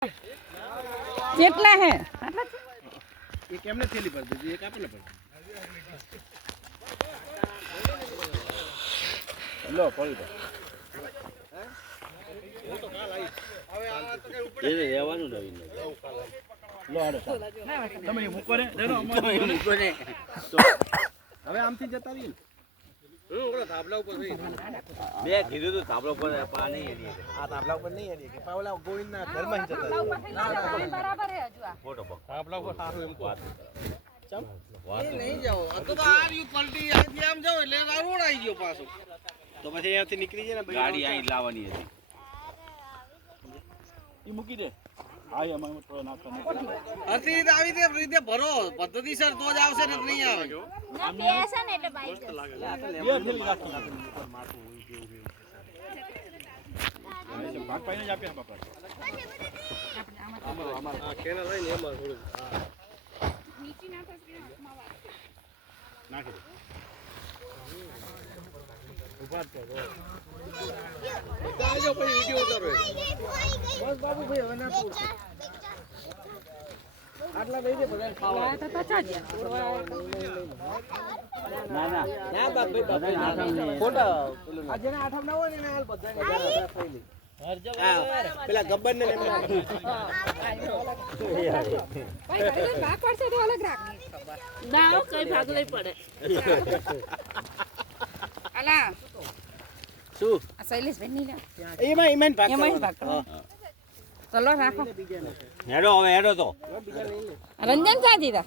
કેટલા હે એક એમને થેલી પર દેજો એક આપણે પર લો પડી દે હું તો કાલ આવી હવે આ તો કઈ ઉપડે એ રહેવાનું નવીન લો હાલો તમે મૂકો ને દેનો અમારે મૂકો ને તો હવે આમથી જતા રહી ઓલા થાબલા ઉપર થઈ બે કીધું તો થાબલા ઉપર પાણી એની આ થાબલા ઉપર નહીં એની કે પાવલા ગોવિંદના ઘરમાં જ જતા બરાબર હે હજુ ફોટો થાબલા ઉપર સારું એમ વાત ચમ વાત નહીં જાવ આ તો આ રહ્યું પલટી આથી આમ જાવ એટલે આ રોડ આવી ગયો પાછો તો પછી અહીંયાથી નીકળી જાય ને ગાડી અહીં લાવવાની હતી ઈ મૂકી દે હા એમાં થોડો નાખવાનો અથી આવી તે રીતે ભરો પદ્ધતિસર તો જ આવશે ને નહીં આવે ના બેસે ને એટલે બાઈક બે થેલી રાખી ઉપર માથું હોય જેવું એવું ભાગ પાઈને જ આપ્યા બાપા આમાં આ કેના લઈને એમાં થોડું નીચે નાખો કે હાથમાં વાત નાખી દે ઉભા કરો બધા જો પછી વિડિયો ઉતારો બસ બાબુ ભાઈ હવે ના પૂછ આટલા લઈ દે બધા ખાવા તો ના ના ના બાપ ભાઈ ફોટો આ જેને આઠમ ના હોય ને હાલ બધા થઈ લે પેલા ગબ્બર ને ભાગ પડશે તો અલગ રાખ ના કઈ ભાગ લઈ પડે અલા શું આ શૈલેષ ભાઈ ની લે એમાં ભાગ ભાગ ચલો રાખો હેડો હવે હેડો તો રંજન ક્યાં દીધા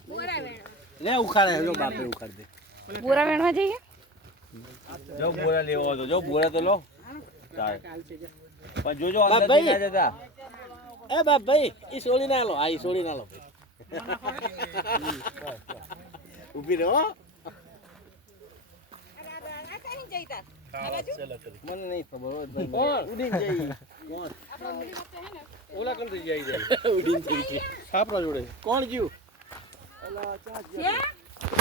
લે ઉખાડે જો બાપે ઉખાડ દે પૂરા વેણવા જઈએ જો બોરા લેવો તો જો બોરા તો લો તાર પણ જોજો અંદર ના જતા એ બાપ ભાઈ ઈ સોળી ના લો આ ઈ સોળી ના લો ઊભી રહો મને નહીં ખબર કોણ ઉડીને જઈ કોણ ઓલા કણ જઈ જાય ઉડીને જઈ છાપરા જોડે કોણ જીવ અલા ચા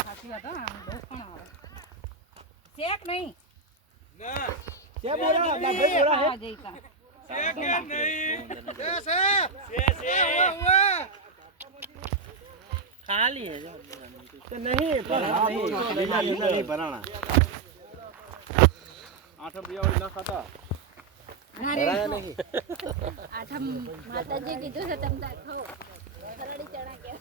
સાચી વાત હા દોસ્ત પણ આવે ચેક નહીં ના કે બોલા બાપ ભાઈ બોલા હે જઈતા છે કે નહીં છે ખાલી હે તો નહીં ભરાણા નહીં ભરાણા આઠમ રિયાવડી ના ખાતા ભરાયા નહીં આઠમ માતાજી કીધું છે તમ તાર ખાઓ ખરડી ચણા કે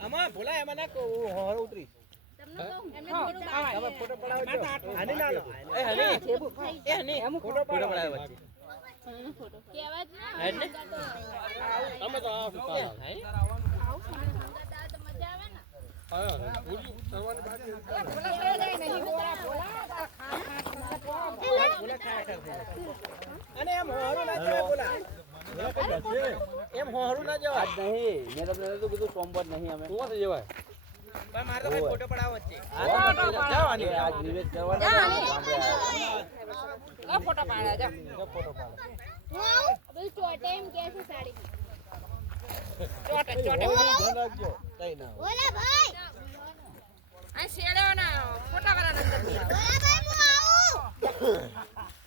આમાં ભોલા એમાં ના હોર ઉતરી તમને કહું એમને થોડું તમે ફોટો પડાવજો આને ના લો એ હની ફોટો પડાવ વચ્ચે ફોટો કેવા જ ના હેડ ને તમે તો આ ફોટા તો મજા આવે ને હા પૂરી કરવાની બાકી અને એમ હોરું ના જવાય બોલા એમ હોરું ના જવાય આજ નહીં મેં તમને તો કીધું સોમવાર નહીં અમે શું થઈ જવાય પણ મારે તો ભાઈ ફોટો પડાવ વચ્ચે જવાની આજ નિવેદ કરવાનો ફોટો પાડ્યા જા ફોટો પાડો બધું ચોટે એમ કે છે સાડી ચોટે ધ્યાન રાખજો કઈ ના ઓલા ભાઈ આ શેડ્યો ના ફોટા વાળા અંદર ઓલા ભાઈ હું આવું